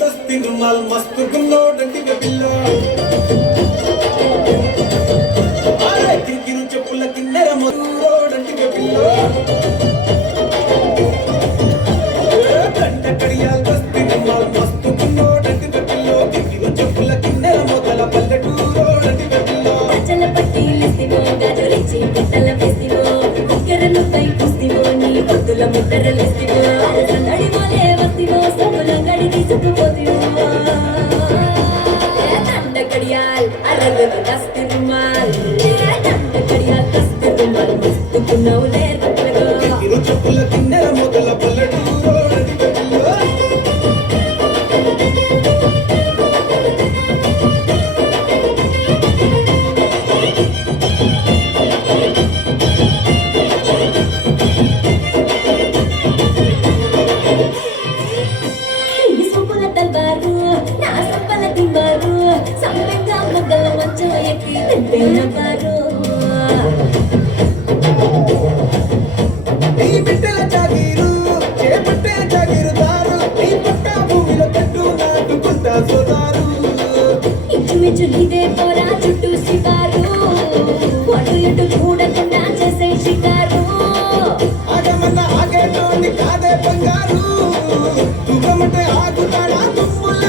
दस्ती रुमाल मस्त गुल्लो डंडी के पिल्लो अरे किरकिरु చెప్పుల కిన్నెర మరూరో डंडी के पिल्लो దండ కడియాల్ దస్తి रुमाल मस्त गुल्लो डंडी के पिल्लो किरకిरु చెప్పుల కిన్నెర మొదల పల్లెటూరో डंडी के पिल्लो అచల పట్టిలిస్తివో గాజురిచి పిట్టల వేస్తివో ముక్కెరలు పై పుస్తివో నీ పొద్దుల ముద్దరలిస్తివో సందడి మోలే వస్తివో సముల గడి తీసుకుపోతివో దండ కడియాల్ అరగదు దస్తి రుమాల్ దండ కడియాల్ దస్తి రుమాల్ మస్తు కున్నవులే రట్లగో కిరకిరు చెప్పుల కిన్నెర మొదల పల్లెటూరో डंडी के पिल्लो ఈ సోపుల తల్వారు నా సంపల దింబారు సంపెంగా మొగ్గల మంచం ఎక్కి తింటేన బారు నీ బిడ్డల జాగీరు చేపట్టే జాగీరుదారు నీ పట్ట భూమిలో పెట్టు నాటుకుంటా సోదారు ఇంచుమించు ఇదే పోరా చుట్టూ శివారు అటు ఇటు చూడకుండా చేసే షికారు ఆగమన్న ఆగేటోని కాదే బంగారు దుఃఖమంటే ఆగుతాడా తుమ్ముల